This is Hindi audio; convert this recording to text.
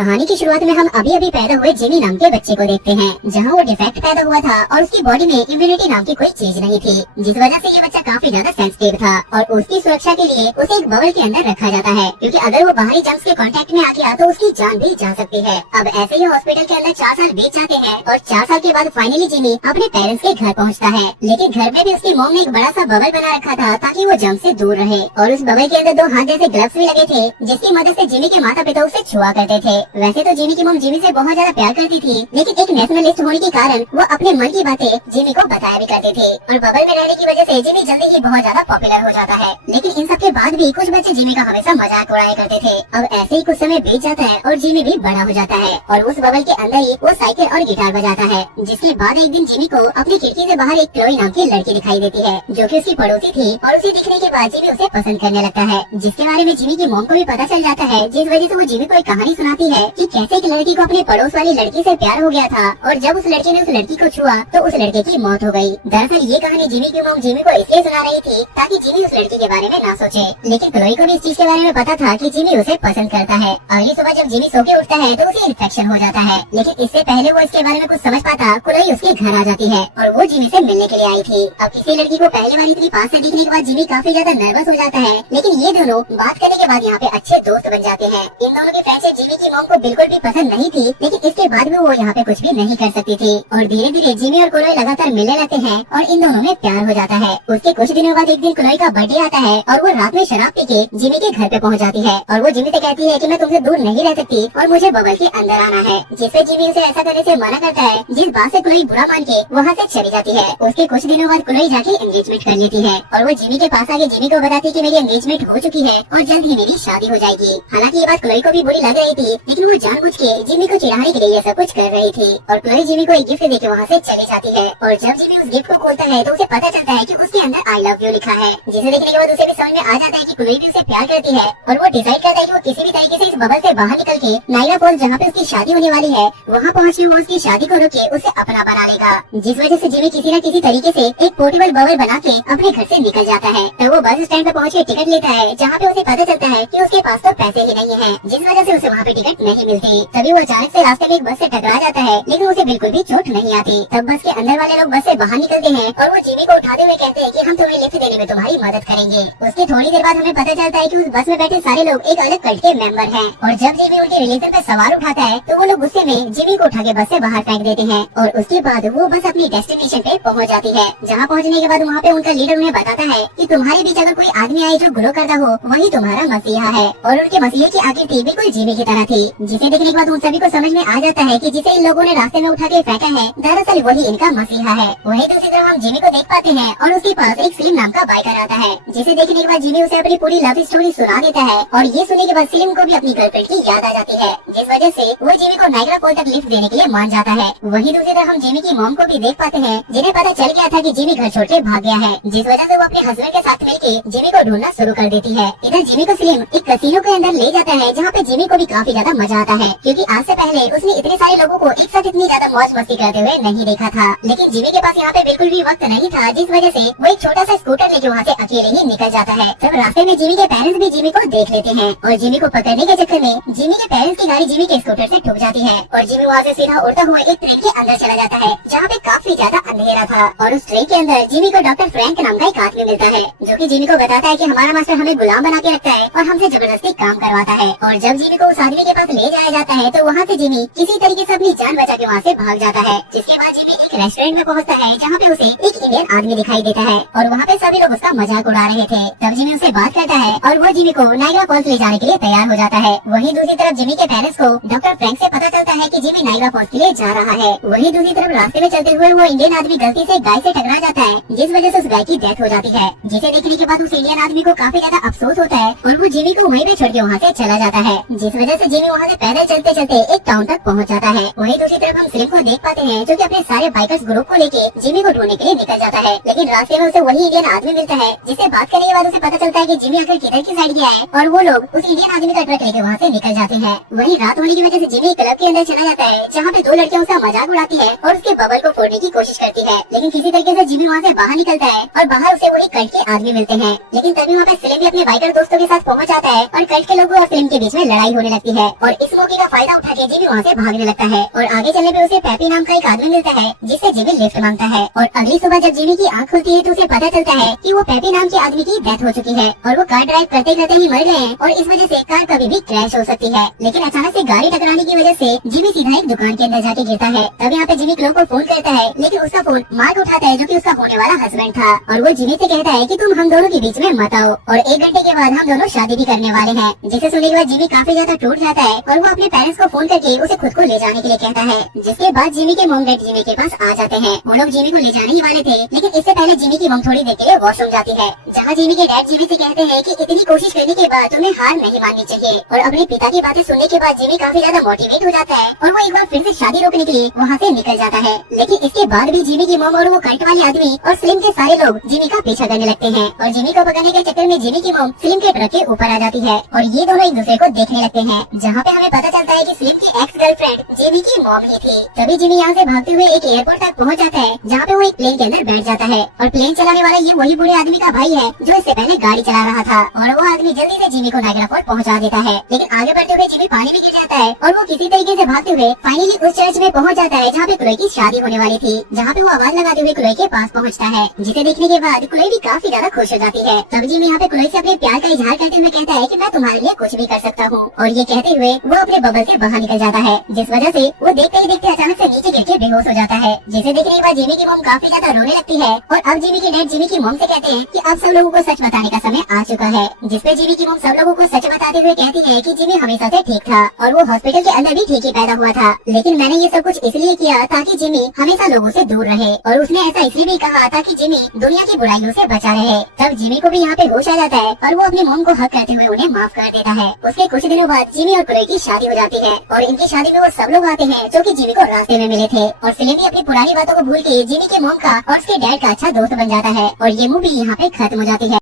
कहानी की शुरुआत में हम अभी अभी पैदा हुए जिमी नाम के बच्चे को देखते हैं, जहां वो डिफेक्ट पैदा हुआ था और उसकी बॉडी में इम्यूनिटी नाम की कोई चीज नहीं थी, जिस वजह से ये बच्चा काफी ज्यादा सेंसिटिव था और उसकी सुरक्षा के लिए उसे एक बबल के अंदर रखा जाता है, क्योंकि अगर वो बाहरी जर्म्स के कांटेक्ट में आ गया तो उसकी जान भी जा सकती है। अब ऐसे ही हॉस्पिटल के अंदर 4 साल बीत जाते हैं और 4 साल के बाद फाइनली जिमी अपने पेरेंट्स के घर पहुँचता है, लेकिन घर में भी उसकी मॉम ने एक बड़ा सा बबल बना रखा था ताकि वो जर्म से दूर रहे, और उस बबल के अंदर 2 हाथ जैसे ग्लव्स भी लगे थे, जिसकी मदद से जिमी के माता पिता उसे छुआ करते थे। वैसे तो जिमी की मॉम जिमी से बहुत ज्यादा प्यार करती थी, लेकिन एक नेशनलिस्ट होने के कारण वो अपने मन की बातें जिमी को बताया भी करती थी, और बबल में रहने की वजह से जिमी जल्दी ही बहुत ज्यादा पॉपुलर हो जाता है। लेकिन इन सब के बाद भी कुछ बच्चे जिमी का हमेशा मजाक उड़ाया करते थे। अब ऐसे ही कुछ समय बीत जाता है और जिमी भी बड़ा हो जाता है, और उस बबल के अंदर ही वो साइकिल और गिटार बजाता है, जिसके बाद एक दिन जिमी को अपनी खिड़की से बाहर एक क्लोई नाम की लड़की दिखाई देती है, जो कि उसकी पड़ोसी थी, और उसे दिखने के बाद जिमी उसे पसंद करने लगता है, जिसके बारे में जिमी की मॉम को भी पता चल जाता है, जिस वजह से वो जिमी को एक कहानी सुनाती है कि कैसे एक लड़की को अपने पड़ोस वाली लड़की से प्यार हो गया था, और जब उस लड़की ने उस लड़की को छुआ तो उस लड़के की मौत हो गई। दरअसल ये कहानी जिमी की मॉम जिमी को इसलिए सुना रही थी ताकि जिमी उस लड़की के बारे में ना सोचे, लेकिन क्लोई को भी इस चीज के बारे में पता था कि जिमी उसे पसंद करता है। अगली सुबह जब जिमी सो के उठता है तो उसे इन्फेक्शन हो जाता है, लेकिन इससे पहले वो इसके बारे में कुछ समझ पाता, क्लोई उसके घर आ जाती है और वो जिमी से मिलने के लिए आई थी। अब किसी लड़की को पहली बार इतनी पास से देखने के बाद जिमी काफी ज्यादा नर्वस हो जाता है, लेकिन ये दोनों बात करने के बाद यहाँ पे अच्छे दोस्त बन जाते हैं। इन दोनों की फ्रेंडशिप जिमी की मॉम को बिल्कुल भी पसंद नहीं थी, लेकिन इसके बाद भी वो यहाँ पे कुछ भी नहीं कर सकती थी, और धीरे धीरे जिमी और क्लोई लगातार मिलने लगते हैं और इन दोनों में प्यार हो जाता है। उसके कुछ दिनों बाद एक दिन क्लोई का बर्थडे आता है और वो रात में शराब पी के जिमी के घर पे पहुँच जाती है, और वो जिमी से कहती है कि मैं तुमसे दूर नहीं रह सकती और मुझे बबल के अंदर आना है, जिससे जिमी उसे ऐसा करने से मना करता है, जिस बात से क्लोई बुरा मान के वहाँ से चली जाती है। उसके कुछ दिनों बाद क्लोई जाके एंगेजमेंट कर लेती है, और वो जिमी के पास आके जिमी को बताती है कि मेरी एंगेजमेंट हो चुकी है और जल्द ही मेरी शादी हो जाएगी। हालांकि ये बात क्लोई को भी बुरी लग रही थी, लेकिन वो जानबूझ के जिमी को चिढ़ाने के लिए ये सब कुछ कर रही थी, और क्लोई जिमी को एक गिफ्ट देके वहाँ से चली जाती है, और जब जिमी उस गिफ्ट को खोलता है तो उसे पता चलता है कि उसके अंदर आई लव यू लिखा है, जिसे देखने के बाद उसे भी समझ में आ जाता है कि क्लोई भी उसे प्यार करती है, और वो डिसाइड करता है कि वो किसी भी तरीके से इस बबल से बाहर निकल के नायरा फॉल्स जहाँ पे उसकी शादी होने वाली है वहाँ पहुँच के वो उसकी शादी को रोके उसे अपना बना लेगा, जिस वजह से जिमी किसी न किसी तरीके से एक पोर्टेबल बबल बना के अपने घर से निकल जाता है। तो वो बस स्टैंड पे पहुँच के टिकट लेता है, जहाँ पे उसे पता चलता है कि उसके पास तो पैसे ही नहीं है, जिस वजह से उसे वहाँ पे टिकट नहीं मिलती। तभी वो अचानक से रास्ते में एक बस से टकरा जाता है, लेकिन उसे बिल्कुल भी चोट नहीं आती। तब बस के अंदर वाले लोग बस से बाहर निकलते हैं और वो जिमी को उठाते हुए कहते हैं कि हम तुम्हें लिफ्ट देने में तुम्हारी मदद करेंगे। उसके थोड़ी देर बाद हमें पता चलता है कि उस बस में बैठे सारे लोग एक अलग कल्ट के मेंबर हैं, और जब जिमी उनके रिलीजन पे सवाल उठाता है तो वो लोग गुस्से में जिमी को उठा के बस से बाहर फेंक देते हैं, और उसके बाद वो बस अपनी डेस्टिनेशन पे पहुंच जाती है, जहां पहुंचने के बाद वहां पे उनका लीडर उन्हें बताता है कि तुम्हारे बीच अगर कोई आदमी आए जो ग्रो करता हो वही तुम्हारा मसीहा है, और उनके मसीहे की आकृति बिल्कुल जिमी की तरह थी, जिसे देखने के बाद उन सभी को समझ में आ जाता है कि जिसे इन लोगों ने रास्ते में उठा के फेंका है दरअसल वही इनका मसीहा है। वही दूसरी तरफ हम जिमी को देख पाते हैं और उसके पास एक फिल्म नाम का बाइकर आता है, जिसे देखने के बाद जिमी उसे अपनी पूरी लव स्टोरी सुना देता है, और ये सुनने के बाद फिल्म को भी अपनी गर्लफ्रेंड की याद आ जाती है, जिस वजह से वो जिमी को नायग्रा फॉल तक लिफ्ट देने के लिए मान जाता है। वही दूसरी तरफ हम जिमी की मॉम को भी देख पाते हैं, जिन्हें पता चल गया था कि जिमी घर छोड़ के भाग गया है, जिस वजह से वो अपने हस्बैंड के साथ मिलकर जिमी को ढूंढना शुरू कर देती है। इधर जिमी को फिल्म एक कसीनो के अंदर ले जाता है, जहाँ पे जिमी को भी काफी ज्यादा मजा आता है, क्योंकि आज से पहले उसने इतने सारे लोगों को एक साथ इतनी ज्यादा मौज मस्ती करते हुए नहीं देखा था। लेकिन जिमी के पास यहाँ पे बिल्कुल भी वक्त नहीं था, जिस वजह से वो एक छोटा सा स्कूटर लेके वहाँ से अकेले ही निकल जाता है। तब रास्ते में जिमी के पेरेंट्स भी जिमी को देख लेते हैं, और जिमी को पकड़ने के चक्कर में जिमी के पेरेंट्स की गाड़ी जिमी के स्कूटर से ठुक जाती है, और जिमी वहाँ से सीधा उड़ता हुआ एक ट्रेन के अंदर चला जाता है, जहाँ पे काफी ज्यादा अंधेरा था, और उस ट्रेन के अंदर जिमी को डॉक्टर फ्रैंक नाम का एक आदमी मिलता है, जो कि जिमी को बताता है कि हमारा मास्टर हमें गुलाम बना के रखता है और हमसे जबरदस्ती काम करवाता है। और जब जिमी को उस आदमी के पास ले जाया जाता है तो वहाँ से जिमी किसी तरीके से अपनी जान बचा के वहाँ से भाग जाता है, जिसके बाद जिमी एक रेस्टोरेंट में पहुँचता है, जहाँ पे उसे एक इंडियन आदमी दिखाई देता है, और वहाँ पे सभी लोग उसका मजाक उड़ा रहे थे। तब जिमी उसे बात करता है और वो जिमी को नायग्रा फॉल्स ले जाने के लिए तैयार हो जाता है। वहीं दूसरी तरफ जिमी के पेरेंट्स को डॉक्टर फ्रैंक से पता चलता है कि जिमी नायग्रा फॉल्स के लिए जा रहा है। वहीं दूसरी तरफ रास्ते में चलते हुए वो इंडियन आदमी गलती से गाय से टकरा जाता है, जिस वजह से उस गाय की डेथ हो जाती है, जिसे देखने के बाद उस इंडियन आदमी को काफी ज्यादा अफसोस होता है, और वो जिमी को वहीं पे छोड़ के वहाँ से चला जाता है, जिस वजह से जिमी वहाँ से पैदल चलते चलते एक टाउन तक पहुँच जाता है। वहीं दूसरी तरफ हम फिल्म को देख पाते हैं, जो कि अपने सारे बाइकर्स ग्रुप को लेके जिमी को ढूंढने के लिए निकल जाता है, लेकिन रास्ते में उसे वही इंडियन आदमी मिलता है, जिसे बात करने के बाद उसे पता चलता है कि जिमी आखिर किधर की साइड गया है, और वो लोग उस इंडियन आदमी का ट्रक लेके वहाँ से निकल जाते हैं। वहीं रात होने की वजह से जिमी क्लब के अंदर चला जाता है, जहाँ पे 2 लड़कियां उसका मजाक उड़ाती है और उसके बबल को फोड़ने की कोशिश करती है, लेकिन किसी तरीके से जिमी वहाँ से बाहर निकलता है और बाहर उसे वही कल्ट के आदमी मिलते हैं। लेकिन तभी वहाँ पे फिल्म भी अपने बाइकर दोस्तों के साथ पहुँच जाता है और कल्ट के लोगों और फिल्म के बीच में लड़ाई होने लगती है, और इस मौके का फायदा उठा के जिमी वहाँ से भागने लगता है और आगे चलने पे उसे पैपी नाम का एक आदमी मिलता है जिससे जिमी लिफ्ट मांगता है। और अगली सुबह जब जिमी की आँख खुलती है तो उसे पता चलता है कि वो पैपी नाम के आदमी की डेथ हो चुकी है और वो कार ड्राइव करते करते ही मर गए हैं और इस वजह से कार कभी भी क्रैश हो सकती है। लेकिन अचानक से गाड़ी टकराने की वजह से जिमी सीधा एक दुकान के अंदर जाके गिरता है। तब यहाँ पे जिमी क्लो को फोन करता है लेकिन उसका फोन मार्क उठाता है जो कि उसका होने वाला हस्बैंड था और वो जिमी से कहता है कि तुम हम दोनों के बीच में मत आओ और 1 घंटे के बाद हम दोनों शादी भी करने वाले हैं। जिसे सुनने के बाद जिमी काफी ज्यादा टूट जाता है और वो अपने पेरेंट्स को फोन करके उसे खुद को ले जाने के लिए कहता है। जिसके बाद जिमी के मॉम डैड जिमी के पास आ जाते हैं। वो लोग जिमी को ले जाने ही वाले थे लेकिन इससे पहले जिमी की मॉम थोड़ी देर के लिए वॉशरूम जाती है जहाँ जिमी के डैड जिमी से कहते हैं कि इतनी कोशिश करने के बाद तुम्हें हार नहीं माननी चाहिए। और अपने पिता की बातें सुनने के बाद जिमी काफी ज्यादा मोटिवेट हो जाता है और वो एक बार फिर से शादी रोकने के लिए वहाँ से निकल जाता है। लेकिन इसके बाद भी जिमी की मॉम और वो कल्ट वाले आदमी और स्लिम के सारे लोग जिमी का पीछा करने लगते हैं और जिमी को पकड़ने के चक्कर में जिमी की मॉम स्लिम के ट्रक के ऊपर आ जाती है और ये दोनों एक दूसरे को देखने लगते हैं जहाँ पे हमें पता चलता है कि स्लिम की एक्स गर्लफ्रेंड जिमी की मॉम ही थी। तभी जिमी यहाँ से भागते हुए एक एयरपोर्ट तक पहुँच जाता है जहाँ पे वो एक प्लेन के अंदर बैठ जाता है और प्लेन चलाने वाला ये वही बूढ़े आदमी का भाई है जो इससे पहले गाड़ी चला रहा था और वो आदमी जल्दी से जिमी को नायग्रा फॉल पहुँचा देता है। लेकिन आगे बढ़ते हुए जिमी पानी में गिर जाता है और वो किसी तरीके से भागते हुए फाइनली उस चर्च में पहुँच जाता है जहाँ पे क्लोई की शादी होने वाली थी जहाँ पे वो आवाज लगाते हुए क्लोई के पास पहुँचता है जिसे देखने के बाद क्लोई भी काफी ज्यादा खुश हो जाती है। तब जिमी यहाँ पे क्लोई से अपने प्यार का इजहार करते हुए कहता है कि मैं तुम्हारे लिए कुछ भी कर सकता हूँ और ये कहते हुए वो अपने बबल से बाहर निकल जाता है जिस वजह से वो देखते ही देखते अचानक से नीचे गिर के बेहोश हो जाता है। जिसे देखने के बाद जिमी की मॉम काफी ज्यादा रोने लगती है और अब जिमी के डैड जिमी की मॉम से कहते हैं कि अब सब लोगों को सच बताने का समय आ चुका है। जिसपे जिमी की मॉम सब लोगों को सच बताते हुए कहती है कि जिमी हमेशा से ठीक था और वो हॉस्पिटल के अंदर भी ठीक ही पैदा हुआ था लेकिन मैंने ये सब कुछ इसलिए किया ताकि जिमी हमेशा लोगों से दूर रहे और उसने ऐसा इसलिए भी कहा ताकि जिमी दुनिया की बुराइयों से बचा रहे। तब जिमी को भी यहाँ पे होश आ जाता है और वो अपनी मॉम को हक करते हुए उन्हें माफ कर देता है। उसके कुछ दिनों बाद जिमी और क्लोई की शादी हो जाती है और इनकी शादी में वो सब लोग आते हैं जो कि जिमी को रास्ते में मिले थे और फिल्म भी अपनी पुरानी बातों को भूल के जिमी के मॉम का और उसके डैड का अच्छा दोस्त बन जाता है और ये मूवी यहाँ पे खत्म हो जाती है।